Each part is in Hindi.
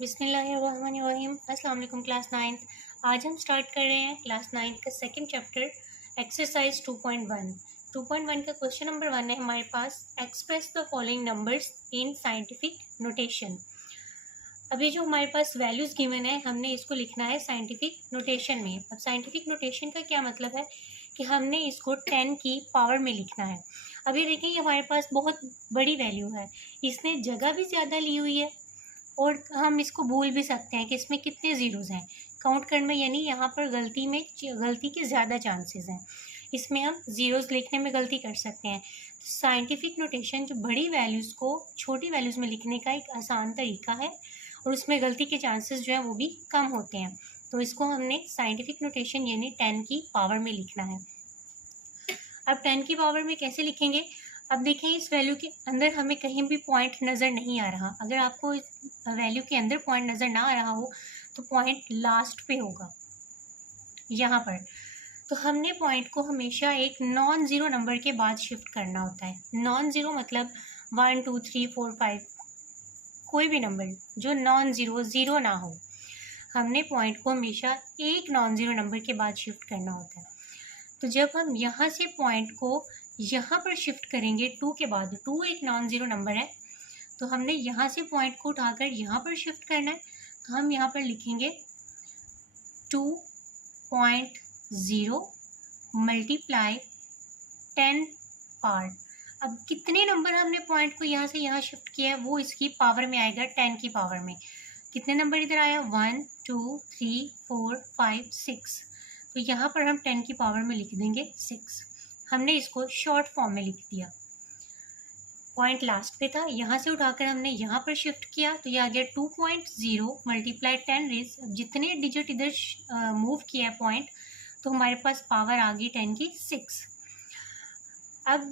बिस्मिल्लाहिर्रहमानिर्रहीम। अस्सलाम वालेकुम क्लास 9th। आज हम स्टार्ट कर रहे हैं क्लास 9th का सेकंड चैप्टर एक्सरसाइज 2.1। 2.1 का क्वेश्चन नंबर 1 है हमारे पास, express the following numbers in scientific notation. अभी जो हमारे पास वैल्यूज़ गिवन है हमने इसको लिखना है साइंटिफिक नोटेशन में। अब साइंटिफिक नोटेशन का क्या मतलब है कि हमने इसको 10 की पावर में लिखना है। अभी देखें ये हमारे पास बहुत बड़ी वैल्यू है, इसने जगह भी ज़्यादा ली हुई है और हम इसको भूल भी सकते हैं कि इसमें कितने ज़ीरोज़ हैं काउंट करने में, यानी यहाँ पर गलती के ज़्यादा चांसेस हैं। इसमें हम ज़ीरोज़ लिखने में गलती कर सकते हैं। तो साइंटिफिक नोटेशन जो बड़ी वैल्यूज़ को छोटी वैल्यूज़ में लिखने का एक आसान तरीका है और उसमें गलती के चांसेस जो हैं वो भी कम होते हैं। तो इसको हमने साइंटिफिक नोटेशन यानी 10 की पावर में लिखना है। अब 10 की पावर में कैसे लिखेंगे? अब देखें इस वैल्यू के अंदर हमें कहीं भी पॉइंट नज़र नहीं आ रहा। अगर आपको वैल्यू के अंदर पॉइंट नज़र ना आ रहा हो तो पॉइंट लास्ट पे होगा यहाँ पर। तो हमने पॉइंट को हमेशा एक नॉन ज़ीरो नंबर के बाद शिफ्ट करना होता है। नॉन ज़ीरो मतलब 1 2 3 4 5 कोई भी नंबर जो नॉन ज़ीरो ना हो, हमने पॉइंट को हमेशा एक नॉन ज़ीरो नंबर के बाद शिफ्ट करना होता है। तो जब हम यहाँ से पॉइंट को यहाँ पर शिफ्ट करेंगे 2 के बाद, 2 एक नॉन ज़ीरो नंबर है, तो हमने यहाँ से पॉइंट को उठाकर यहाँ पर शिफ्ट करना है। तो हम यहाँ पर लिखेंगे 2.0 मल्टीप्लाई 10 पार्ट। अब कितने नंबर हमने पॉइंट को यहाँ से यहाँ शिफ्ट किया है वो इसकी पावर में आएगा, 10 की पावर में। कितने नंबर इधर आया? 1 2 3 4 5 6। तो यहाँ पर हम 10 की पावर में लिख देंगे 6। हमने इसको शॉर्ट फॉर्म में लिख दिया। पॉइंट लास्ट पे था, यहाँ से उठाकर हमने यहाँ पर शिफ्ट किया तो ये आ गया 2.0 मल्टीप्लाई 10 रेज। जितने डिजिट इधर मूव किया है पॉइंट, तो हमारे पास पावर आ गई 10 की 6। अब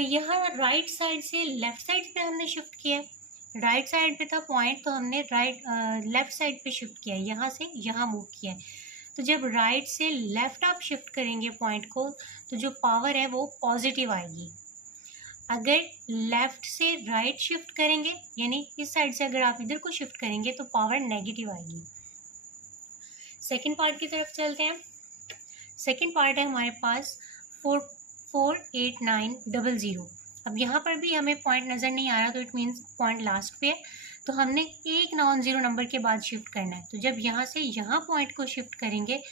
यहाँ राइट साइड से लेफ्ट साइड पे हमने शिफ्ट किया। राइट साइड पे था पॉइंट तो हमने लेफ्ट साइड पे शिफ्ट किया, यहाँ से यहाँ मूव किया है। तो जब राइट से लेफ्ट आप शिफ्ट करेंगे पॉइंट को तो जो पावर है वो पॉजिटिव आएगी। अगर लेफ्ट से राइट शिफ्ट करेंगे यानी इस साइड से अगर आप इधर को शिफ्ट करेंगे तो पावर नेगेटिव आएगी। सेकंड पार्ट की तरफ चलते हैं। सेकंड पार्ट है हमारे पास 48900। अब यहाँ पर भी हमें पॉइंट नज़र नहीं आ रहा तो इट मीन्स पॉइंट लास्ट पे है, तो हमने एक नॉन ज़ीरो नंबर के बाद शिफ्ट करना है। तो जब यहाँ से यहाँ पॉइंट को शिफ्ट करेंगे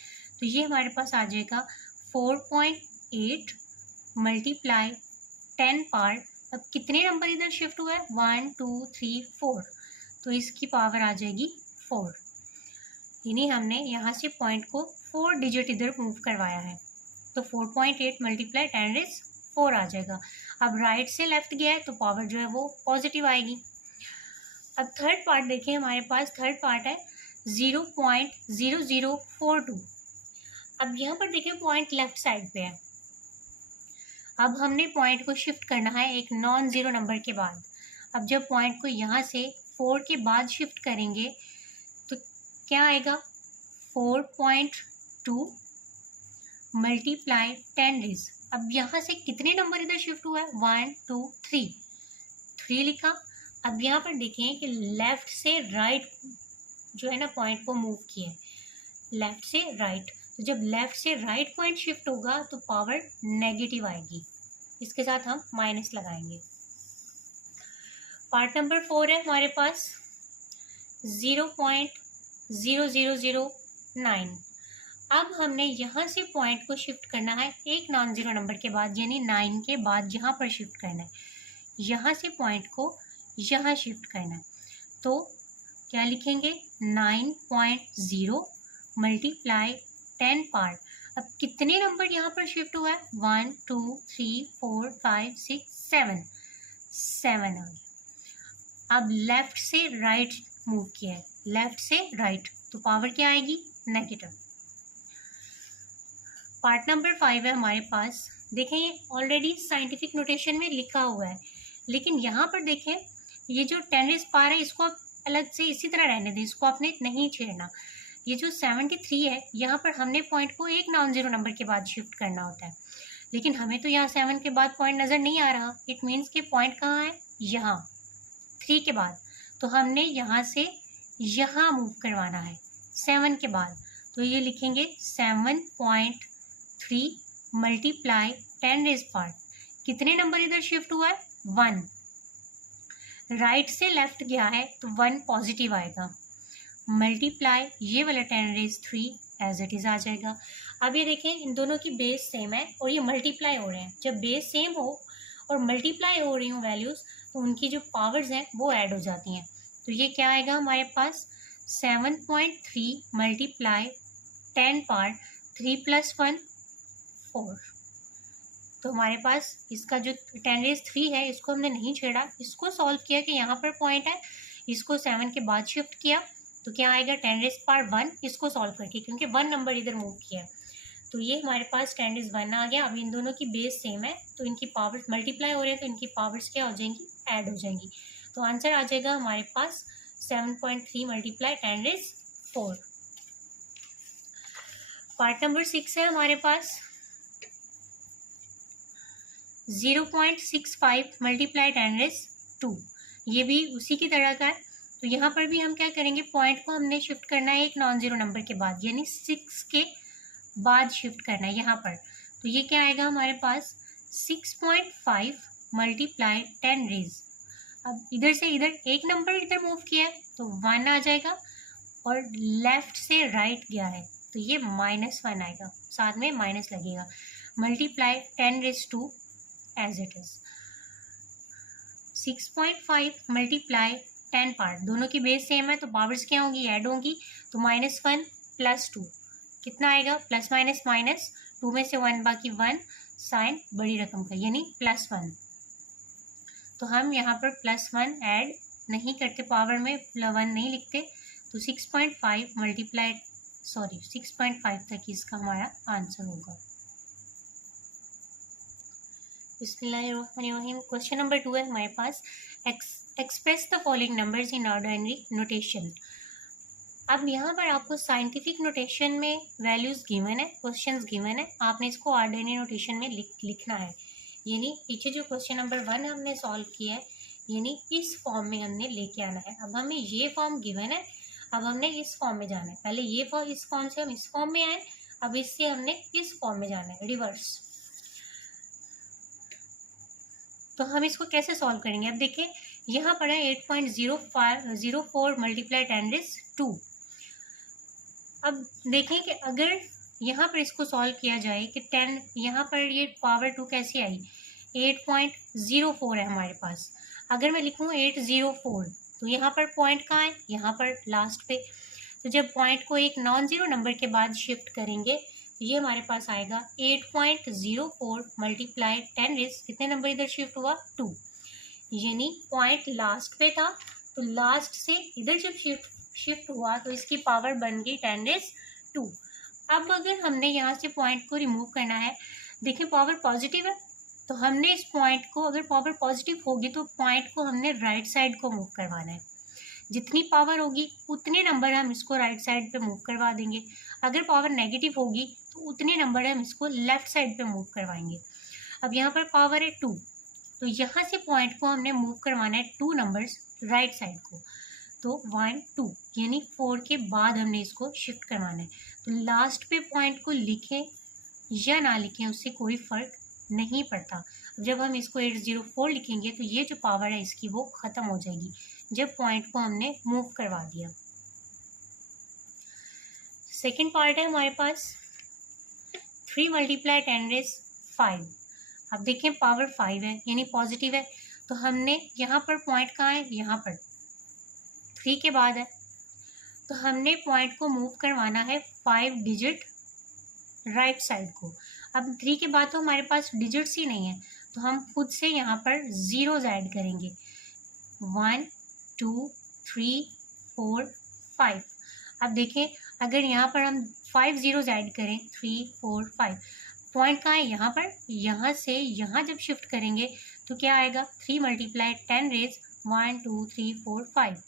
तो ये हमारे पास आ जाएगा 4.8 मल्टीप्लाई 10 पार्ट। अब कितने नंबर इधर शिफ्ट हुआ है? 1 2 3 4, तो इसकी पावर आ जाएगी 4। यानी हमने यहाँ से पॉइंट को 4 डिजिट इधर मूव करवाया है। तो 4.8 मल्टीप्लाई 10 रेज 4 आ जाएगा। अब राइट से लेफ्ट गया है तो पावर जो है वो पॉजिटिव आएगी। अब थर्ड पार्ट देखिए, हमारे पास थर्ड पार्ट है 0.0042। अब यहाँ पर देखिए पॉइंट लेफ्ट साइड पे है। अब हमने पॉइंट को शिफ्ट करना है एक नॉन ज़ीरो नंबर के बाद। अब जब पॉइंट को यहाँ से 4 के बाद शिफ्ट करेंगे तो क्या आएगा? 4.2 मल्टीप्लाई 10 रेज। अब यहाँ से कितने नंबर इधर शिफ्ट हुआ है? 1 2 3, 3 लिखा। अब यहाँ पर देखें कि लेफ्ट से राइट जो है ना पॉइंट को मूव किया है, लेफ्ट से राइट। तो जब लेफ्ट से राइट पॉइंट शिफ्ट होगा तो पावर नेगेटिव आएगी, इसके साथ हम माइनस लगाएंगे। पार्ट नंबर 4 है हमारे पास 0.0009। अब हमने यहाँ से पॉइंट को शिफ्ट करना है एक नॉन ज़ीरो नंबर के बाद, यानी 9 के बाद यहाँ पर शिफ्ट करना है। यहाँ से पॉइंट को यहाँ शिफ्ट करना है। तो क्या लिखेंगे? 9.0 मल्टीप्लाई 10 पार्ट। अब कितने नंबर यहाँ पर शिफ्ट हुआ है? 1 2 3 4 5 6 7, 7 आ गया। अब लेफ्ट से राइट मूव किया है, लेफ्ट से राइट, तो पावर क्या आएगी? नेगेटिव। पार्ट नंबर 5 है हमारे पास। देखें ये ऑलरेडी साइंटिफिक नोटेशन में लिखा हुआ है, लेकिन यहाँ पर देखें ये जो 10 रेज़ पावर है इसको आप अलग से इसी तरह रहने दें, इसको आपने नहीं छेड़ना। ये जो 73 है यहाँ पर हमने पॉइंट को एक नॉन ज़ीरो नंबर के बाद शिफ्ट करना होता है, लेकिन हमें तो यहाँ 7 के बाद पॉइंट नज़र नहीं आ रहा। इट मीन्स कि पॉइंट कहाँ है? यहाँ 3 के बाद। तो हमने यहाँ से यहाँ मूव करवाना है 7 के बाद, तो ये लिखेंगे 7.3 मल्टीप्लाई 10 रेज पावर, कितने नंबर इधर शिफ्ट हुआ है 1, राइट से लेफ्ट गया है तो 1 पॉजिटिव आएगा, मल्टीप्लाई ये वाला 10 रेज 3 एज इट इज आ जाएगा। अब ये देखें इन दोनों की बेस सेम है और ये मल्टीप्लाई हो रहे हैं, जब बेस सेम हो और मल्टीप्लाई हो रही हूँ वैल्यूज तो उनकी जो पावर्स हैं वो ऐड हो जाती हैं। तो ये क्या आएगा हमारे पास 7.3 मल्टीप्लाई 10 पावर 3 + 1 4। तो हमारे पास इसका जो 10 रेज 3 है इसको हमने नहीं छेड़ा, इसको सॉल्व किया कि यहाँ पर पॉइंट है, इसको 7 के बाद शिफ्ट किया तो क्या आएगा 10 रेज पावर 1, इसको सॉल्व करके क्योंकि 1 नंबर इधर मूव किया है तो ये हमारे पास 10 रेज 1 आ गया। अब इन दोनों की बेस सेम है तो इनकी पावर्स मल्टीप्लाई हो रहे हैं तो इनकी पावर्स क्या हो जाएंगी, ऐड हो जाएंगी। तो आंसर आ जाएगा हमारे पास 7.3 मल्टीप्लाई 10 रेज 4। पार्ट नंबर 6 है हमारे पास 0.65 मल्टीप्लाई 10 रेज 2, ये भी उसी की तरह का है। तो यहाँ पर भी हम क्या करेंगे, पॉइंट को हमने शिफ्ट करना है एक नॉन जीरो नंबर के बाद, यानी 6 के बाद शिफ्ट करना है यहाँ पर। तो ये क्या आएगा हमारे पास 6.5 मल्टीप्लाई 10 रेज, अब इधर से इधर एक नंबर इधर मूव किया है तो 1 आ जाएगा और लेफ्ट से राइट गया है तो ये -1 आएगा, साथ में माइनस लगेगा, multiply 10 raise 2 as it is. 6.5 multiply 10 part, दोनों की बेस सेम है तो पावर्स क्या होंगी, ऐड होंगी, तो -1 + 2 कितना आएगा, प्लस माइनस माइनस, 2 में से 1 बाकी 1, साइन बड़ी रकम का यानी +1। तो हम यहाँ पर +1 ऐड नहीं करते, पावर में 1 नहीं लिखते, तो 6.5 मल्टीप्लाई 6.5 तक इसका हमारा आंसर होगा। बिस्मिल्लाहिर्रहमानिर्रहीम। क्वेश्चन नंबर 2 है हमारे पास, express the following numbers in ordinary notation. अब यहाँ पर आपको साइंटिफिक नोटेशन में वैल्यूज़ गिवन है, क्वेश्चंस गिवन है, आपने इसको ऑर्डिनरी नोटेशन में लिखना है। यानी पीछे जो क्वेश्चन नंबर 1 हमने सॉल्व किया है यानी इस फॉर्म में हमने लेके आना है। अब हमें ये फॉर्म गिवन है, अब हमने इस फॉर्म में जाना है, पहले ये फॉर्म, इस फॉर्म से हम इस फॉर्म में आए, अब इससे हमने इस फॉर्म में जाना है, रिवर्स। तो हम इसको कैसे सॉल्व करेंगे, अब देखिए यहाँ पर है 8.04 मल्टीप्लाई 10 रेज 2। अब देखें कि अगर यहाँ पर इसको सॉल्व किया जाए कि 10, यहाँ पर ये पावर 2 कैसे आई, 8.04 है हमारे पास, अगर मैं लिखूँ 804 तो यहाँ पर पॉइंट कहाँ है, यहाँ पर लास्ट पे। तो जब पॉइंट को एक नॉन ज़ीरो नंबर के बाद शिफ्ट करेंगे तो ये हमारे पास आएगा 8.04 मल्टीप्लाई 10 रेज, कितने नंबर इधर शिफ्ट हुआ 2, यानी पॉइंट लास्ट पे था तो लास्ट से इधर जब शिफ्ट हुआ तो इसकी पावर बन गई 10 रेज 2। अब अगर हमने यहाँ से पॉइंट को रिमूव करना है, देखिए पावर पॉजिटिव है तो हमने इस पॉइंट को, अगर पावर पॉजिटिव होगी तो पॉइंट को हमने राइट साइड को मूव करवाना है, जितनी पावर होगी उतने नंबर हम इसको राइट साइड पे मूव करवा देंगे, अगर पावर नेगेटिव होगी तो उतने नंबर हम इसको लेफ्ट साइड पे मूव करवाएंगे। अब यहाँ पर पावर है 2 तो यहाँ से पॉइंट को हमने मूव करवाना है 2 नंबर्स राइट साइड को, तो 1 2 यानी 4 के बाद हमने इसको शिफ्ट करवाना है। तो लास्ट पे पॉइंट को लिखें या ना लिखें उससे कोई फ़र्क नहीं पड़ता। जब हम इसको 804 लिखेंगे तो ये जो पावर है इसकी वो ख़त्म हो जाएगी जब पॉइंट को हमने मूव करवा दिया। सेकंड पार्ट है हमारे पास 3 मल्टीप्लाई 10 रेज 5। अब देखें पावर 5 है यानी पॉजिटिव है तो हमने यहाँ पर पॉइंट कहाँ है, यहाँ पर 3 के बाद है तो हमने पॉइंट को मूव करवाना है 5 डिजिट राइट साइड को। अब 3 के बाद तो हमारे पास डिजिट्स ही नहीं है तो हम खुद से यहाँ पर ज़ीरोज ऐड करेंगे, 1 2 3 4 5। अब देखें अगर यहाँ पर हम 5 ज़ीरोज ऐड करें 3 4 5, पॉइंट कहाँ है, यहाँ पर, यहाँ से यहाँ जब शिफ्ट करेंगे तो क्या आएगा 3 मल्टीप्लाई 10 रेज 1 2 3 4 5,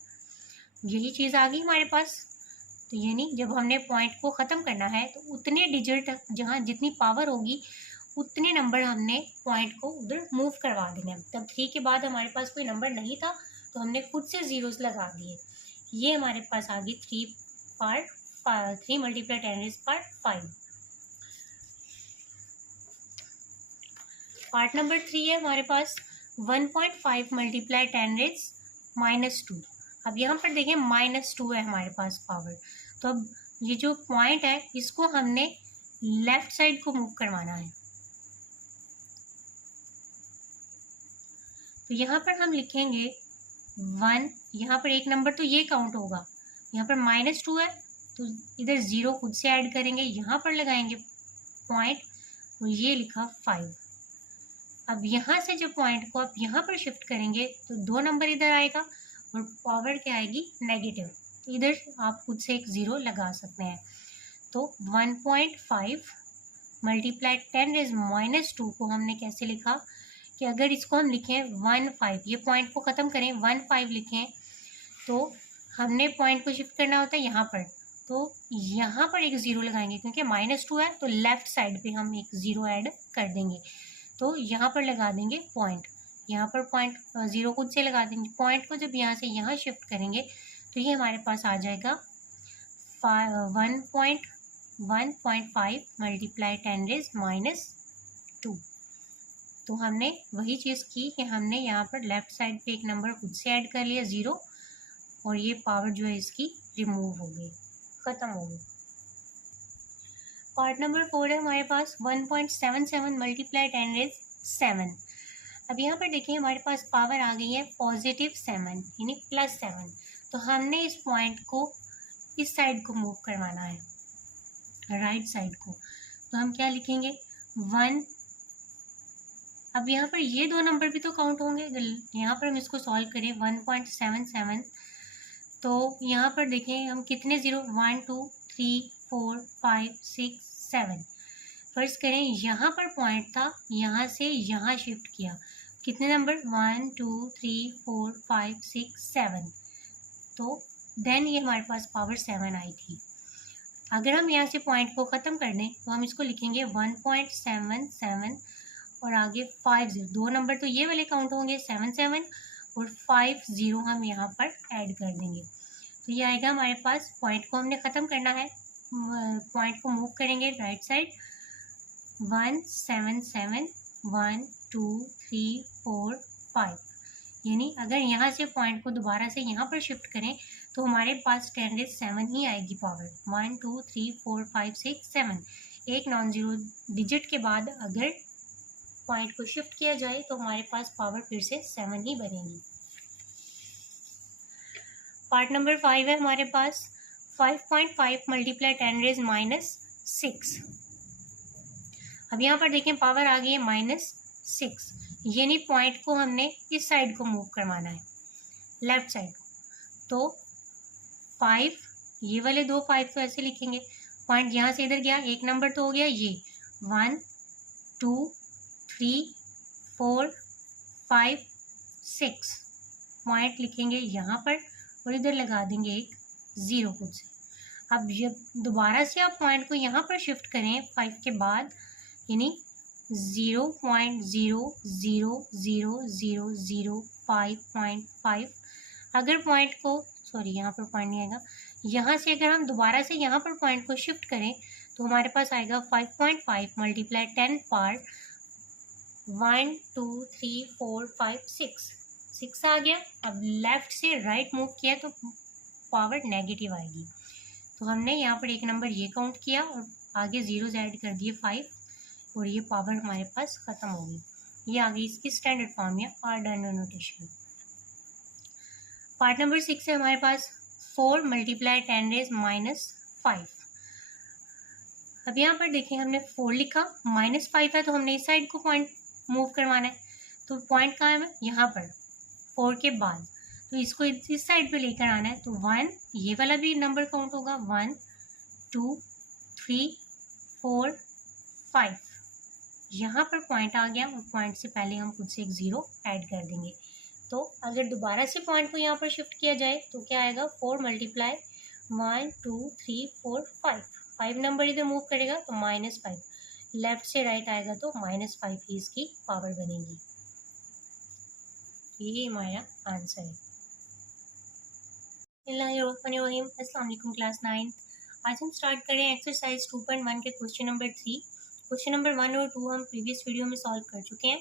यही चीज़ आ गई हमारे पास। तो यानी जब हमने पॉइंट को ख़त्म करना है तो उतने डिजिट जहाँ जितनी पावर होगी उतने नंबर हमने पॉइंट को उधर मूव करवा देने। तब 3 के बाद हमारे पास कोई नंबर नहीं था तो हमने खुद से ज़ीरोज़ लगा दिए, ये हमारे पास आ गई 3 multiply 10 rays power 5। Part number 3 है हमारे पास 1.5 मल्टीप्लाई 10 रेज़ -2। अब यहाँ पर देखें -2 है हमारे पास पावर, तो अब ये जो पॉइंट है इसको हमने लेफ्ट साइड को मूव करवाना है। तो यहाँ पर हम लिखेंगे 1, यहाँ पर एक नंबर तो ये काउंट होगा, यहाँ पर -2 है तो इधर 0 खुद से ऐड करेंगे, यहाँ पर लगाएंगे पॉइंट, तो ये लिखा 5। अब यहाँ से जब पॉइंट को आप यहाँ पर शिफ्ट करेंगे तो 2 नंबर इधर आएगा और पावर क्या आएगी नेगेटिव, तो इधर आप खुद से एक 0 लगा सकते हैं। तो 1.5 मल्टीप्लाई 10 रेज़ -2 को हमने कैसे लिखा कि अगर इसको हम लिखें 1.5, ये पॉइंट को ख़त्म करें 1.5 लिखें, तो हमने पॉइंट को शिफ्ट करना होता है यहाँ पर, तो यहाँ पर एक 0 लगाएंगे क्योंकि -2 है तो लेफ़्ट साइड पे हम एक 0 ऐड कर देंगे, तो यहाँ पर लगा देंगे पॉइंट, यहाँ पर पॉइंट 0 खुद से लगा देंगे। पॉइंट को जब यहाँ से यहाँ शिफ्ट करेंगे तो ये हमारे पास आ जाएगा 1.5 मल्टीप्लाई 10 रेज़ -2। तो हमने वही चीज़ की कि हमने यहाँ पर लेफ़्ट साइड पे एक नंबर खुद से ऐड कर लिया 0, और ये पावर जो है इसकी रिमूव हो गई, ख़त्म हो गई। पार्ट नंबर 4 है हमारे पास 1.77 मल्टीप्लाई 10 रेज़ 7। अब यहाँ पर देखिए हमारे पास पावर आ गई है +7 यानी +7, तो हमने इस पॉइंट को इस साइड को मूव करवाना है, राइट साइड को, तो हम क्या लिखेंगे 1। अब यहाँ पर ये 2 नंबर भी तो काउंट होंगे, यहाँ पर हम इसको सॉल्व करें 1.77, तो यहाँ पर देखें हम कितने 0 1 2 3 4 5 6 7, फर्ज करें यहाँ पर पॉइंट था, यहाँ से यहाँ शिफ्ट किया, कितने नंबर 1 2 3 4 5 6 7, तो देन ये हमारे पास पावर 7 आई थी। अगर हम यहाँ से पॉइंट को ख़त्म कर दें तो हम इसको लिखेंगे 1.77 और आगे 5 0, 2 नंबर तो ये वाले काउंट होंगे 7 7 और 5 0 हम यहाँ पर ऐड कर देंगे, तो ये आएगा हमारे पास। पॉइंट को हमने ख़त्म करना है, पॉइंट को मूव करेंगे राइट साइड, 1 7 7 1 2 3 4 5, यानी अगर यहाँ से पॉइंट को दोबारा से यहाँ पर शिफ्ट करें तो हमारे पास 10 रेज़ 7 ही आएगी पावर। 1 2 3 4 5 6 7, एक नॉन ज़ीरो डिजिट के बाद अगर पॉइंट को शिफ्ट किया जाए तो हमारे पास पावर फिर से 7 ही बनेगी। पार्ट नंबर 5 है हमारे पास 5.5 मल्टीप्लाई 10 रेज़ -6। अब यहाँ पर देखें पावर आ गई है -6, यानी पॉइंट को हमने इस साइड को मूव करवाना है, लेफ्ट साइड को, तो 5, ये वाले 2 5 तो ऐसे लिखेंगे, पॉइंट यहाँ से इधर गया, एक नंबर तो हो गया ये 1 2 3 4 5 6, पॉइंट लिखेंगे यहाँ पर और इधर लगा देंगे एक 0 खुद से। अब जब दोबारा से आप पॉइंट को यहाँ पर शिफ्ट करें 5 के बाद, यानी 0.0000005.5, अगर पॉइंट को यहाँ पर पॉइंट नहीं आएगा, यहाँ से अगर हम दोबारा से यहाँ पर पॉइंट को शिफ्ट करें तो हमारे पास आएगा 5.5 मल्टीप्लाई 10 पावर 1 2 3 4 5 6 आ गया। अब लेफ्ट से राइट मूव किया तो पावर नेगेटिव आएगी, तो हमने यहाँ पर एक नंबर ये काउंट किया और आगे 0 ऐड कर दिए 5, और ये पावर हमारे पास ख़त्म हो गई। ये आ गई इसकी स्टैंडर्ड फॉर्म या आर्डिनल नोटेशन। पार्ट नंबर 6 है हमारे पास 4 मल्टीप्लाई 10 रेज़ -5। अब यहाँ पर देखें हमने 4 लिखा, -5 है तो हमने इस साइड को पॉइंट मूव करवाना है, तो पॉइंट कहाँ है यहाँ पर 4 के बाद, तो इसको इस साइड पे लेकर आना है, तो 1, ये वाला भी नंबर काउंट होगा 1 2 3 4 5, यहाँ पर पॉइंट आ गया और पॉइंट से पहले हम खुद से एक 0 ऐड कर देंगे। तो अगर दोबारा से पॉइंट को यहाँ पर शिफ्ट किया जाए तो क्या आएगा 4 मल्टीप्लाई 1 2 3 4 5 नंबर इधर मूव करेगा तो -5, लेफ्ट से राइट आएगा तो -5 ही इसकी पावर बनेगी। ये हमारा आंसर है। बिस्मिल्लाहिर्रहमानिर्रहीम। अस्सलाम वालेकुम क्लास 9। आज हम स्टार्ट करें एक्सरसाइज 2.1 के क्वेश्चन नंबर 3। क्वेश्चन नंबर 1 और 2 हम प्रीवियस वीडियो में सॉल्व कर चुके हैं।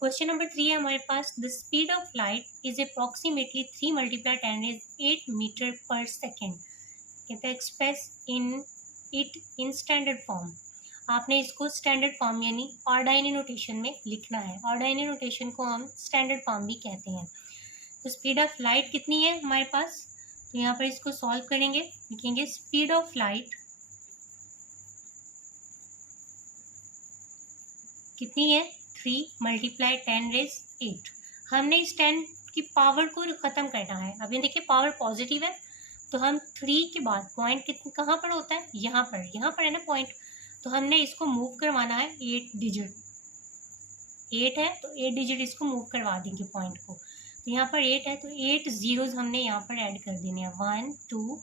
क्वेश्चन नंबर 3 है हमारे पास, the speed of light is approximately 3 × 10⁸ metre पर सेकेंड। कहते हैं एक्सप्रेस इन स्टैंडर्ड फॉर्म। आपने इसको स्टैंडर्ड फॉर्म यानी ऑर्डाइनरी नोटेशन में लिखना है। ऑर्डाइनरी नोटेशन को हम स्टैंडर्ड फॉर्म भी कहते हैं। तो स्पीड ऑफ लाइट कितनी है हमारे पास, तो यहाँ पर इसको सॉल्व करेंगे। लिखेंगे स्पीड ऑफ लाइट कितनी है, 3 × 10⁸। हमने इस 10 की पावर को ख़त्म करना है। अभी देखिए पावर पॉजिटिव है, तो हम 3 के बाद पॉइंट कहाँ पर होता है, यहाँ पर है ना पॉइंट। तो हमने इसको मूव करवाना है 8 डिजिट। 8 है तो 8 डिजिट इसको मूव करवा देंगे पॉइंट को। तो यहाँ पर 8 है तो 8 जीरोज हमने यहाँ पर ऐड कर देने हैं। 1 2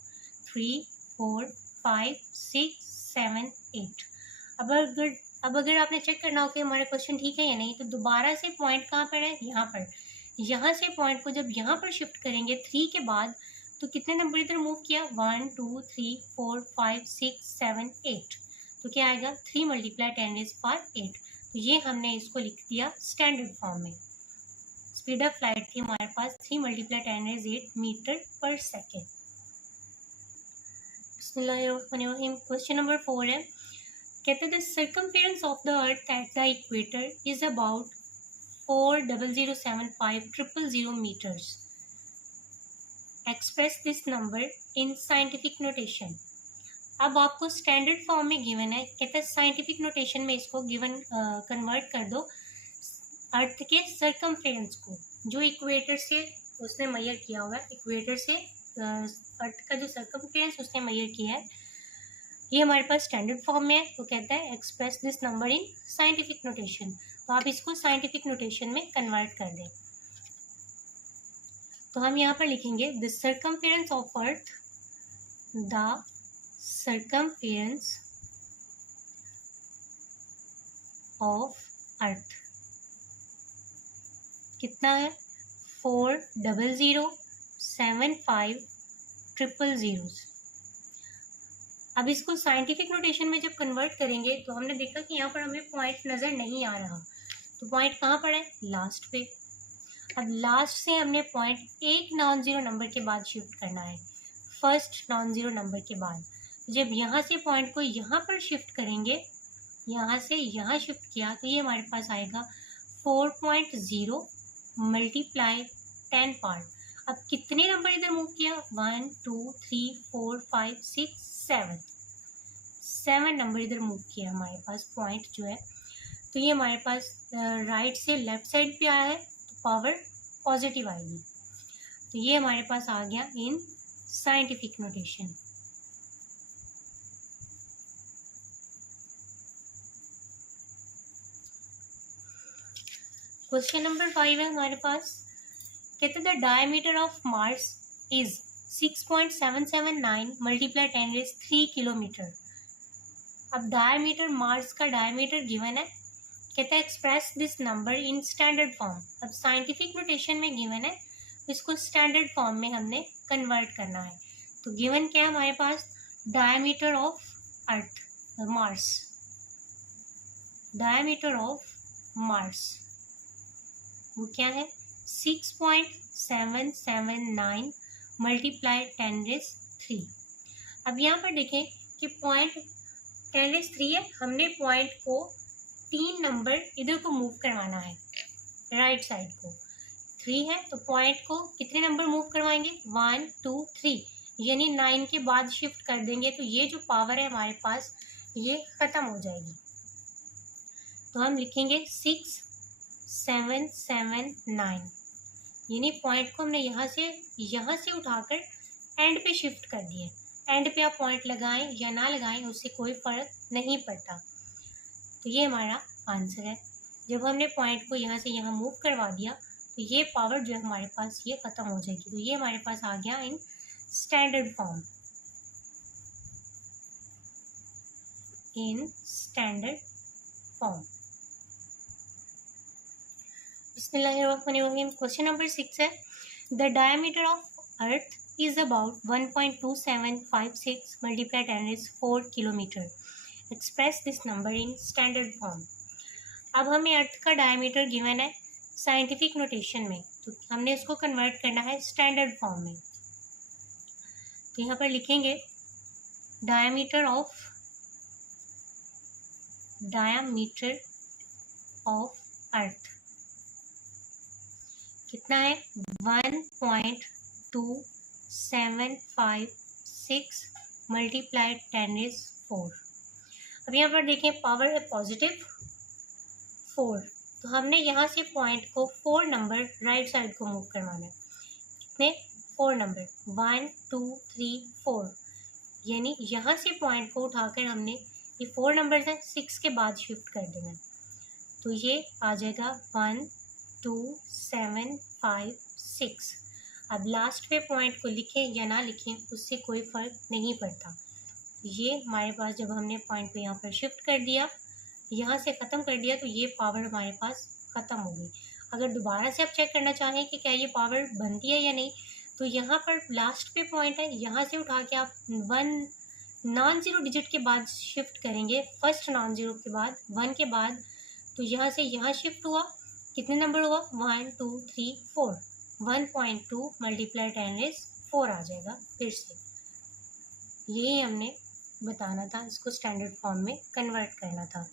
3 4 5 6 7 8। अब अगर आपने चेक करना हो कि हमारा क्वेश्चन ठीक है या नहीं, तो दोबारा से पॉइंट कहाँ पर है, यहाँ पर। यहाँ से पॉइंट को जब यहाँ पर शिफ्ट करेंगे 3 के बाद, तो कितने नंबर इधर मूव किया, 1 2 3 4 5 6 7 8। तो क्या आएगा, 3 × 10⁸। तो ये हमने इसको लिख दिया स्टैंडर्ड फॉर्म में। स्पीड ऑफ लाइट थी हमारे पास 3 × 10⁸ मीटर पर सेकेंड। बिस्मिल्लाहिर्रहमानिर्रहीम। क्वेश्चन नंबर 4 है, कहते हैं the circumference of the earth at the equator is about 4,007,500 metres. Express this number in scientific notation. अब आपको स्टैंडर्ड फॉर्म में गिवन है, कहते हैं साइंटिफिक नोटेशन में इसको गिवन कन्वर्ट कर दो अर्थ के सर्कमफेरेंस को, जो इक्वेटर से उसने मेजर किया हुआ है। इक्वेटर से अर्थ का जो सर्कमफेरेंस उसने मेजर किया है, ये हमारे पास स्टैंडर्ड फॉर्म में है। तो कहता है express this number in scientific notation. तो आप इसको साइंटिफिक नोटेशन में कन्वर्ट कर दें। तो हम यहाँ पर लिखेंगे the circumference of earth, the circumference of earth कितना है, 4,007,500। अब इसको साइंटिफिक नोटेशन में जब कन्वर्ट करेंगे तो हमने देखा कि यहाँ पर हमें पॉइंट नज़र नहीं आ रहा। तो पॉइंट कहाँ पर है, लास्ट पे। अब लास्ट से हमने पॉइंट एक नॉन ज़ीरो नंबर के बाद शिफ्ट करना है, फर्स्ट नॉन ज़ीरो नंबर के बाद। जब यहाँ से पॉइंट को यहाँ पर शिफ्ट करेंगे, यहाँ से यहाँ शिफ्ट किया, तो ये हमारे पास आएगा 4.0 × 10 पार्ट। अब कितने नंबर इधर मूव किया, 1 2 3 4 5 6 7 नंबर इधर मूव किया हमारे पास पॉइंट जो है। तो ये हमारे पास राइट से लेफ्ट साइड पे आया है, तो पावर पॉजिटिव आएगी। तो ये हमारे पास आ गया इन साइंटिफिक नोटेशन। क्वेश्चन नंबर 5 है हमारे पास, कहते the diameter of Mars is 6.779 × 10⁻³ kilometre. अब डायमीटर, मार्स का डायमीटर गिवन है, कहता है express this number in standard form. अब साइंटिफिक नोटेशन में गिवन है, इसको स्टैंडर्ड फॉर्म में हमने कन्वर्ट करना है। तो गिवन क्या है हमारे पास, diameter of earth mars, diameter of mars वो क्या है, 6.779 × 10⁻³। अब यहाँ पर देखें कि पॉइंट 10⁻³ है, हमने पॉइंट को 3 नंबर इधर को मूव करवाना है, राइट साइड को। 3 है तो पॉइंट को कितने नंबर मूव करवाएंगे, 1 2 3, यानी 9 के बाद शिफ्ट कर देंगे। तो ये जो पावर है हमारे पास ये ख़त्म हो जाएगी। तो हम लिखेंगे 6.779, यानी पॉइंट को हमने यहाँ से उठाकर एंड पे शिफ्ट कर दिए। एंड पे आप पॉइंट लगाएं या ना लगाएं उससे कोई फ़र्क नहीं पड़ता। तो ये हमारा आंसर है। जब हमने पॉइंट को यहाँ से यहाँ मूव करवा दिया, तो ये पावर जो है हमारे पास ये ख़त्म हो जाएगी। तो ये हमारे पास आ गया in standard form, in standard form. बिस्मिल्लाहिर्रहमानिर्रहीम। क्वेश्चन नंबर 6 है, the diameter of earth is about 1.2756 multiplied 10 is 4 kilometre. Express this number in standard form. अब हमें अर्थ का डायमीटर गिवन है साइंटिफिक नोटेशन में, तो हमने इसको कन्वर्ट करना है स्टैंडर्ड फॉर्म में. तो यहाँ पर लिखेंगे डायमीटर ऑफ अर्थ कितना है 1.2756 मल्टीप्लाइड 10 is 4. अब यहाँ पर देखें पावर है पॉजिटिव 4, तो हमने यहाँ से पॉइंट को 4 नंबर राइट साइड को मूव करवाना है. कितने 4 नंबर 1 2 3 4, यानी यहाँ से पॉइंट को उठाकर हमने ये 4 नंबर्स हैं 6 के बाद शिफ्ट कर देना है. तो ये आ जाएगा 1 2 7 5 6. अब लास्ट पे पॉइंट को लिखें या ना लिखें उससे कोई फ़र्क नहीं पड़ता. ये हमारे पास जब हमने पॉइंट को यहाँ पर शिफ्ट कर दिया, यहाँ से ख़त्म कर दिया, तो ये पावर हमारे पास ख़त्म हो गई. अगर दोबारा से आप चेक करना चाहें कि क्या ये पावर बनती है या नहीं, तो यहाँ पर लास्ट पे पॉइंट है, यहाँ से उठा के आप 1 नॉन ज़ीरो डिजिट के बाद शिफ्ट करेंगे, फर्स्ट नॉन ज़ीरो के बाद 1 के बाद, तो यहाँ से यहाँ शिफ्ट हुआ, कितने नंबर हुआ 1 2 3 4. 1.2 मल्टीप्लाई 10 is 4 आ जाएगा. फिर से यही हमने बताना था, इसको स्टैंडर्ड फॉर्म में कन्वर्ट करना था.